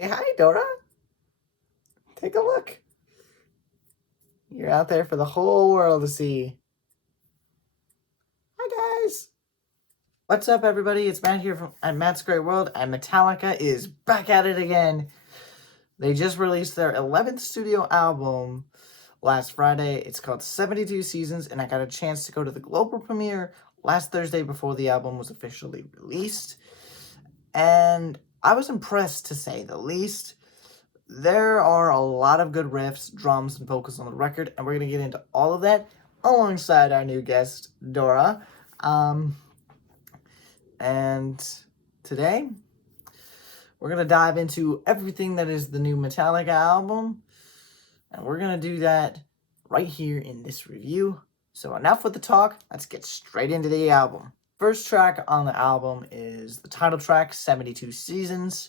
Hey, hi, Dora. Take a look. You're out there for the whole world to see. Hi, guys. What's up, everybody? It's Matt here from at Matt's Great World, and Metallica is back at it again. They just released their 11th studio album last Friday. It's called 72 Seasons, and I got a chance to go to the global premiere last Thursday before the album was officially released. And I was impressed, to say the least. There are a lot of good riffs, drums, and vocals on the record, and we're going to get into all of that alongside our new guest, Dora. And today, we're going to dive into everything that is the new Metallica album, and we're going to do that right here in this review. So enough with the talk, let's get straight into the album. First track on the album is the title track, 72 Seasons.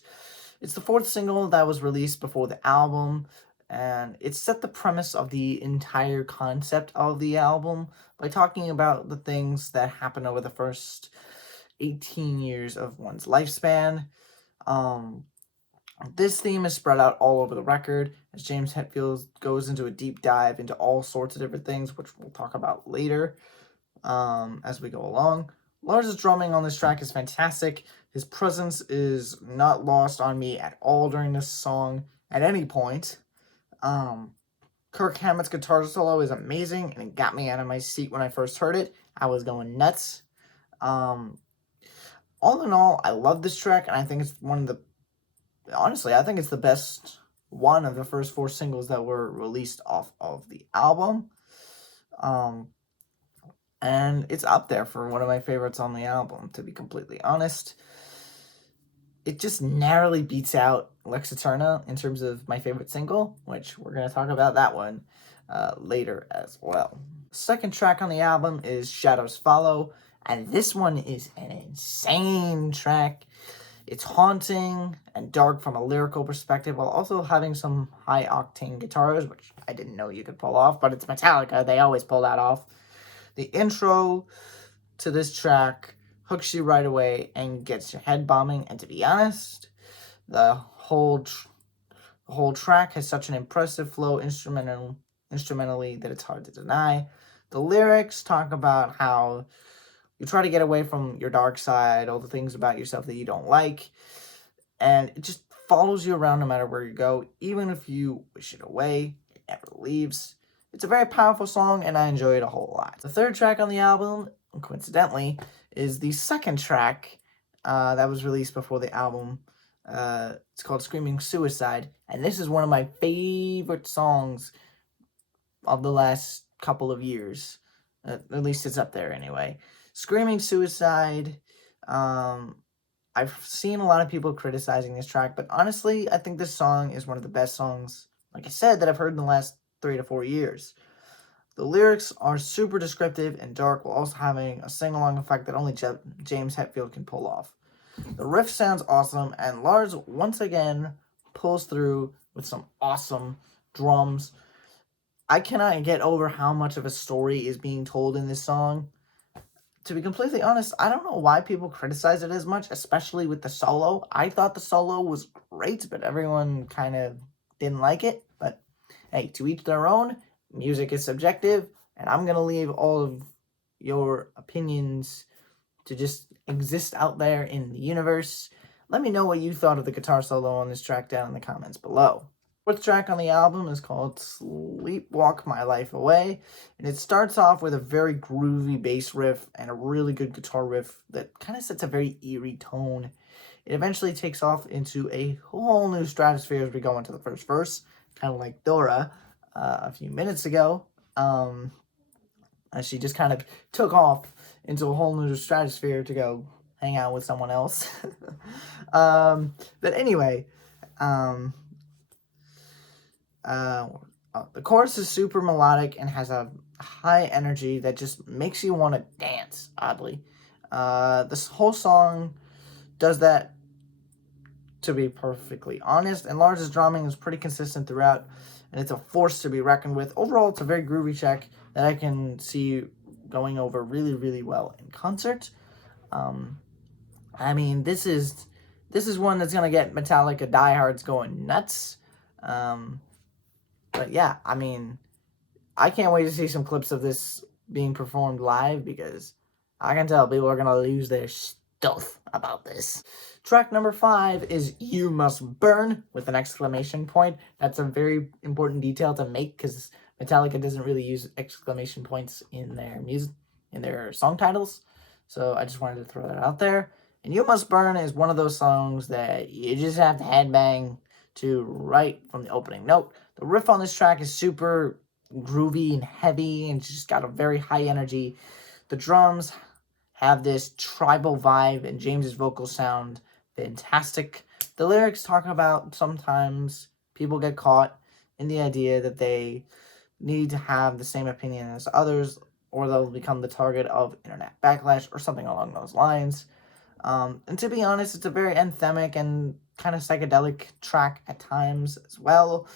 It's the fourth single that was released before the album, and it set the premise of the entire concept of the album by talking about the things that happened over the first 18 years of one's lifespan. This theme is spread out all over the record as James Hetfield goes into a deep dive into all sorts of different things, which we'll talk about later as we go along. Lars' drumming on this track is fantastic. His presence is not lost on me at all during this song at any point. Kirk Hammett's guitar solo is amazing, and it got me out of my seat when I first heard it. I was going nuts. All in all, I love this track, and I think it's honestly, I think it's the best one of the first four singles that were released off of the album. And it's up there for one of my favorites on the album, to be completely honest. It just narrowly beats out Lex Eterna in terms of my favorite single, which we're going to talk about that one later as well. Second track on the album is Shadows Follow, and this one is an insane track. It's haunting and dark from a lyrical perspective, while also having some high-octane guitars, which I didn't know you could pull off, but it's Metallica. They always pull that off. The intro to this track hooks you right away and gets your head bobbing. And to be honest, the whole track has such an impressive flow instrumentally that it's hard to deny. The lyrics talk about how you try to get away from your dark side, all the things about yourself that you don't like, and it just follows you around no matter where you go. Even if you wish it away, it never leaves. It's a very powerful song, and I enjoy it a whole lot. The third track on the album, coincidentally, is the second track that was released before the album. It's called Screaming Suicide, and this is one of my favorite songs of the last couple of years. At least it's up there anyway. Screaming Suicide, I've seen a lot of people criticizing this track, but honestly, I think this song is one of the best songs, like I said, that I've heard in the last 3 to 4 years. The lyrics are super descriptive and dark, while also having a sing-along effect that only James Hetfield can pull off. The riff sounds awesome, and Lars once again pulls through with some awesome drums. I cannot get over how much of a story is being told in this song. To be completely honest, I don't know why people criticize it as much, especially with the solo. I thought the solo was great, but everyone kind of didn't like it. But hey, to each their own. Music is subjective, and I'm going to leave all of your opinions to just exist out there in the universe. Let me know what you thought of the guitar solo on this track down in the comments below. Fourth track on the album is called Sleepwalk My Life Away, and it starts off with a very groovy bass riff and a really good guitar riff that kind of sets a very eerie tone. It eventually takes off into a whole new stratosphere as we go into the first verse, kind of like Dora a few minutes ago, as she just kind of took off into a whole new stratosphere to go hang out with someone else. But anyway, the chorus is super melodic and has a high energy that just makes you want to dance, oddly. This whole song does that, to be perfectly honest, and Lars' drumming is pretty consistent throughout, and it's a force to be reckoned with. Overall, it's a very groovy track that I can see going over really, really well in concert. I mean, this is This is one that's going to get Metallica diehards going nuts. But yeah, I mean, I can't wait to see some clips of this being performed live because I can tell people are going to lose their stuff about this. Track number 5 is You Must Burn with an exclamation point. That's a very important detail to make because Metallica doesn't really use exclamation points in their music, in their song titles. So I just wanted to throw that out there. And You Must Burn is one of those songs that you just have to headbang to right from the opening note. The riff on this track is super groovy and heavy and just got a very high energy. The drums have this tribal vibe and James's vocals sound fantastic. The lyrics talk about sometimes people get caught in the idea that they need to have the same opinion as others or they'll become the target of internet backlash or something along those lines. And to be honest, it's a very anthemic and kind of psychedelic track at times as well,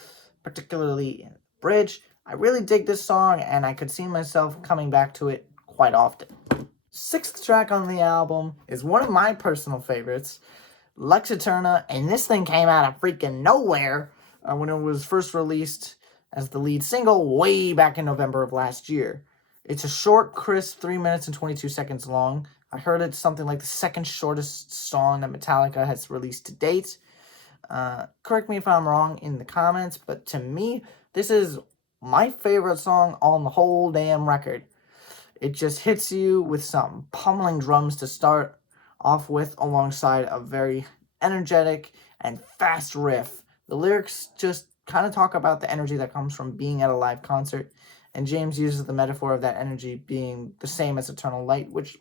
particularly in the bridge. I really dig this song, and I could see myself coming back to it quite often. 6th track on the album is one of my personal favorites, Lex Eterna, and this thing came out of freaking nowhere when it was first released as the lead single way back in November of last year. It's a short, crisp 3 minutes and 22 seconds long. I heard it's something like the second shortest song that Metallica has released to date. Correct me if I'm wrong in the comments, but to me, this is my favorite song on the whole damn record. It just hits you with some pummeling drums to start off with, alongside a very energetic and fast riff. The lyrics just kind of talk about the energy that comes from being at a live concert, and James uses the metaphor of that energy being the same as eternal light, which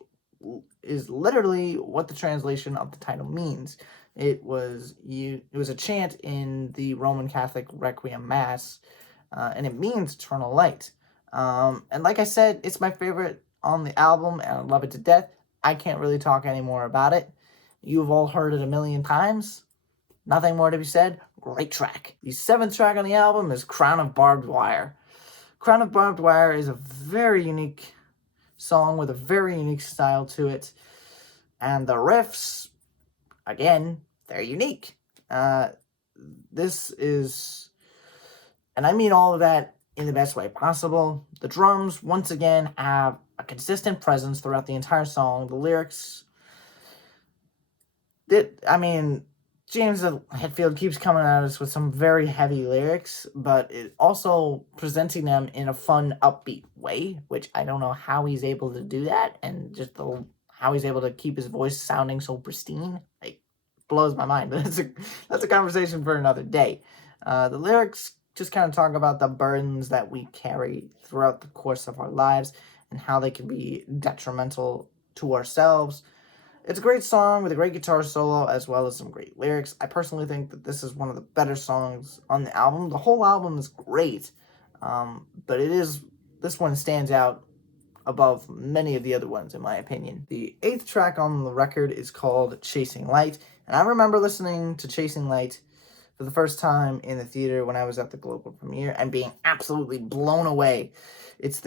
is literally what the translation of the title means. It was a chant in the Roman Catholic Requiem Mass, and it means eternal light. And like I said, it's my favorite on the album, and I love it to death. I can't really talk any more about it. You've all heard it a million times. Nothing more to be said. Great track. The 7th track on the album is Crown of Barbed Wire. Crown of Barbed Wire is a very unique song with a very unique style to it. And the riffs, again, they're unique. This is, and I mean all of that in the best way possible. The drums, once again, have a consistent presence throughout the entire song. The lyrics, James Hetfield keeps coming at us with some very heavy lyrics, but it also presenting them in a fun, upbeat way, which I don't know how he's able to do that, and just how he's able to keep his voice sounding so pristine, like, blows my mind. But that's a conversation for another day. The lyrics just kind of talk about the burdens that we carry throughout the course of our lives and how they can be detrimental to ourselves. It's a great song with a great guitar solo as well as some great lyrics. I personally think that this is one of the better songs on the album. The whole album is great, but this one stands out above many of the other ones in my opinion. The 8th track on the record is called Chasing Light, and I remember listening to Chasing Light for the first time in the theater when I was at the global premiere and being absolutely blown away. It's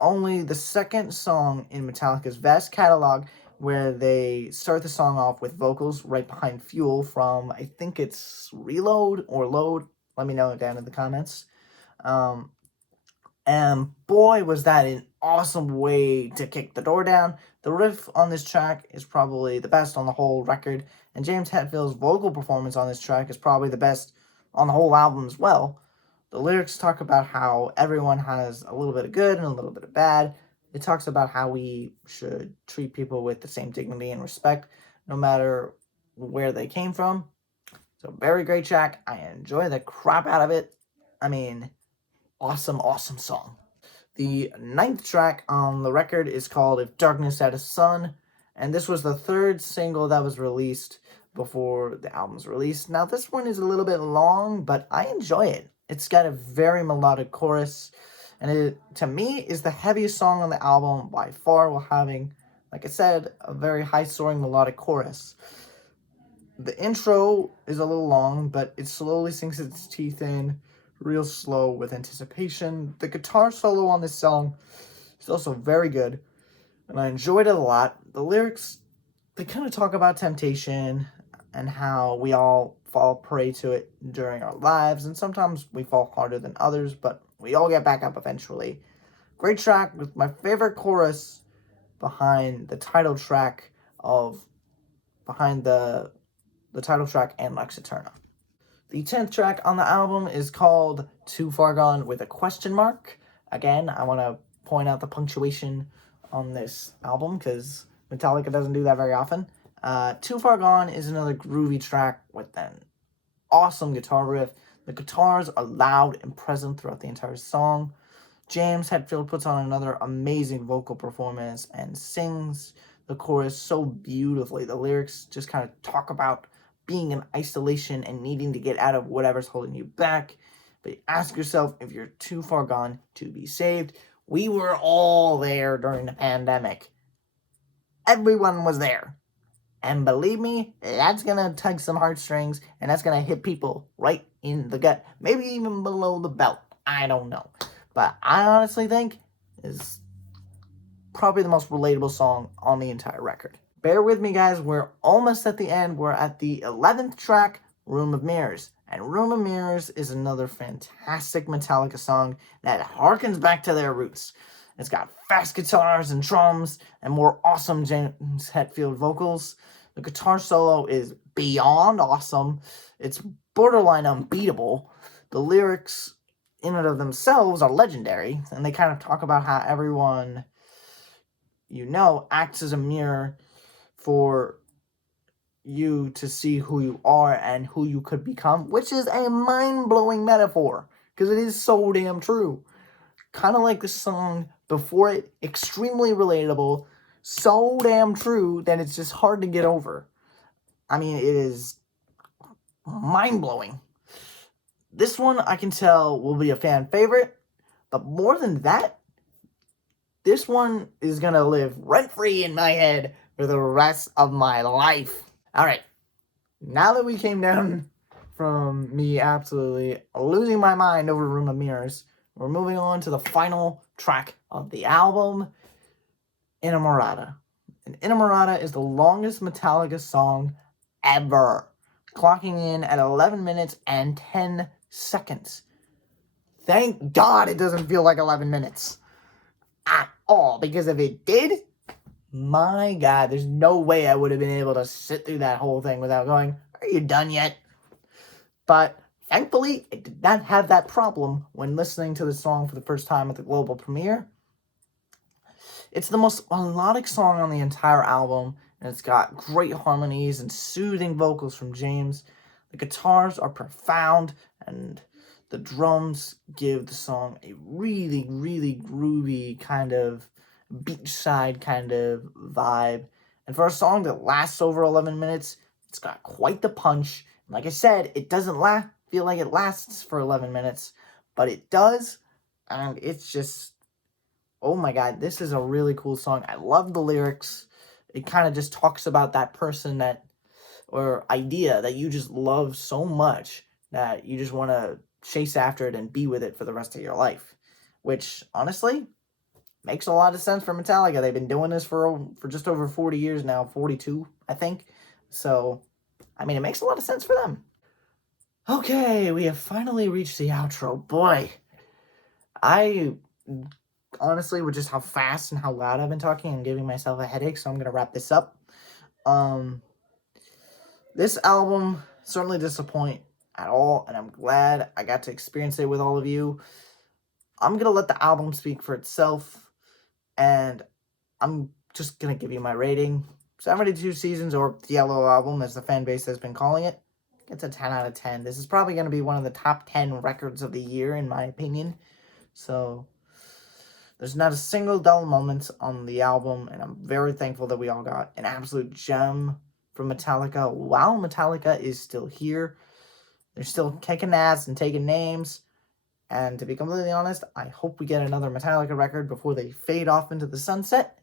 only the second song in Metallica's vast catalog where they start the song off with vocals right behind Fuel from, I think it's Reload or Load. Let me know down in the comments. And boy, was that an awesome way to kick the door down. The riff on this track is probably the best on the whole record, and James Hetfield's vocal performance on this track is probably the best on the whole album as well. The lyrics talk about how everyone has a little bit of good and a little bit of bad. It talks about how we should treat people with the same dignity and respect, no matter where they came from. So, very great track. I enjoy the crap out of it. Awesome, awesome song. The 9th track on the record is called If Darkness Had a Sun, and this was the 3rd single that was released before the album's release. Now, this one is a little bit long, but I enjoy it. It's got a very melodic chorus, and it, to me, is the heaviest song on the album by far, while having, like I said, a very high-soaring melodic chorus. The intro is a little long, but it slowly sinks its teeth in, real slow with anticipation. The guitar solo on this song is also very good, and I enjoyed it a lot. The lyrics They kind of talk about temptation and how we all fall prey to it during our lives, and sometimes we fall harder than others, but we all get back up eventually. Great track with my favorite chorus behind the title track of behind the title track and Lex Eterna. The 10th track on the album is called Too Far Gone with a question mark. Again, I want to point out the punctuation on this album because Metallica doesn't do that very often. Too Far Gone is another groovy track with an awesome guitar riff. The guitars are loud and present throughout the entire song. James Hetfield puts on another amazing vocal performance and sings the chorus so beautifully. The lyrics just kind of talk about being in isolation and needing to get out of whatever's holding you back. But ask yourself if you're too far gone to be saved. We were all there during the pandemic. Everyone was there. And believe me, that's going to tug some heartstrings, and that's going to hit people right in the gut. Maybe even below the belt. I don't know. But I honestly think is probably the most relatable song on the entire record. Bear with me, guys. We're almost at the end. We're at the 11th track, Room of Mirrors. And Room of Mirrors is another fantastic Metallica song that harkens back to their roots. It's got fast guitars and drums and more awesome James Hetfield vocals. The guitar solo is beyond awesome. It's borderline unbeatable. The lyrics in and of themselves are legendary, and they kind of talk about how everyone acts as a mirror for you to see who you are and who you could become, which is a mind-blowing metaphor because it is so damn true. Kind of like the song before it, extremely relatable, so damn true that it's just hard to get over. I mean, it is mind-blowing. This one, I can tell, will be a fan favorite, but more than that, this one is going to live rent-free in my head for the rest of my life. Alright, now that we came down from me absolutely losing my mind over Room of Mirrors, we're moving on to the final track of the album, Inamorata. And Inamorata is the longest Metallica song ever, clocking in at 11 minutes and 10 seconds. Thank God it doesn't feel like 11 minutes at all, because if it did, my God, there's no way I would have been able to sit through that whole thing without going, are you done yet? But thankfully, I did not have that problem when listening to the song for the first time at the global premiere. It's the most melodic song on the entire album, and it's got great harmonies and soothing vocals from James. The guitars are profound, and the drums give the song a really, really groovy kind of beachside kind of vibe. And for a song that lasts over 11 minutes, it's got quite the punch. Like I said, it doesn't feel like it lasts for 11 minutes, but it does, and it's just, oh my God, this is a really cool song. I love the lyrics. It kind of just talks about that person or idea that you just love so much that you just want to chase after it and be with it for the rest of your life, which honestly makes a lot of sense for Metallica. They've been doing this for just over 40 years now, 42, I think. So, I mean, it makes a lot of sense for them. Okay, we have finally reached the outro. Boy, I honestly, with just how fast and how loud I've been talking, I'm giving myself a headache, so I'm going to wrap this up. This album certainly disappoint at all, and I'm glad I got to experience it with all of you. I'm going to let the album speak for itself, and I'm just going to give you my rating. 72 Seasons, or the Yellow Album, as the fan base has been calling it, it's a 10 out of 10. This is probably going to be one of the top 10 records of the year, in my opinion. So, there's not a single dull moment on the album, and I'm very thankful that we all got an absolute gem from Metallica while Metallica is still here. They're still kicking ass and taking names. And to be completely honest, I hope we get another Metallica record before they fade off into the sunset.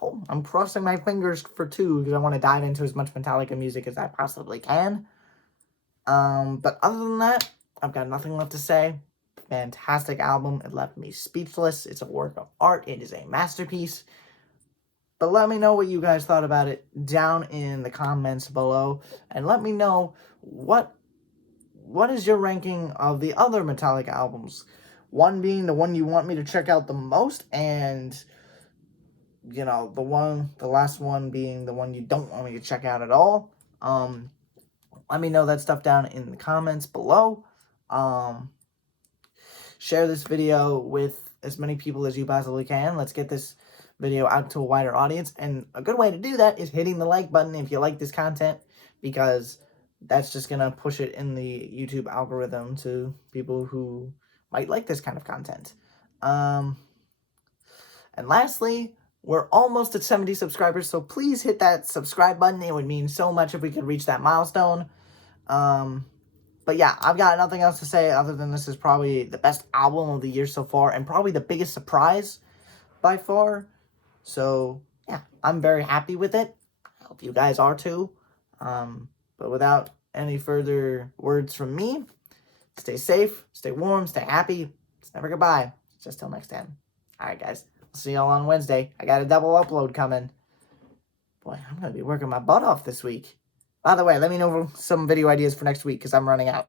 Oh, I'm crossing my fingers for 2 because I want to dive into as much Metallica music as I possibly can. But other than that, I've got nothing left to say. Fantastic album. It left me speechless. It's a work of art. It is a masterpiece. But let me know what you guys thought about it down in the comments below. And let me know what is your ranking of the other Metallica albums. One being the one you want me to check out the most, and you know, the last one being the one you don't want me to check out at all. Let me know that stuff down in the comments below. Share this video with as many people as you possibly can. Let's get this video out to a wider audience. And a good way to do that is hitting the like button if you like this content, because that's just going to push it in the YouTube algorithm to people who might like this kind of content. And lastly, we're almost at 70 subscribers, so please hit that subscribe button. It would mean so much if we could reach that milestone. But yeah, I've got nothing else to say other than this is probably the best album of the year so far, and probably the biggest surprise by far. So yeah, I'm very happy with it. I hope you guys are too. But without any further words from me, stay safe, stay warm, stay happy. It's never goodbye. Just till next time. All right, guys. I'll see y'all on Wednesday. I got a double upload coming. Boy, I'm going to be working my butt off this week. By the way, let me know some video ideas for next week because I'm running out.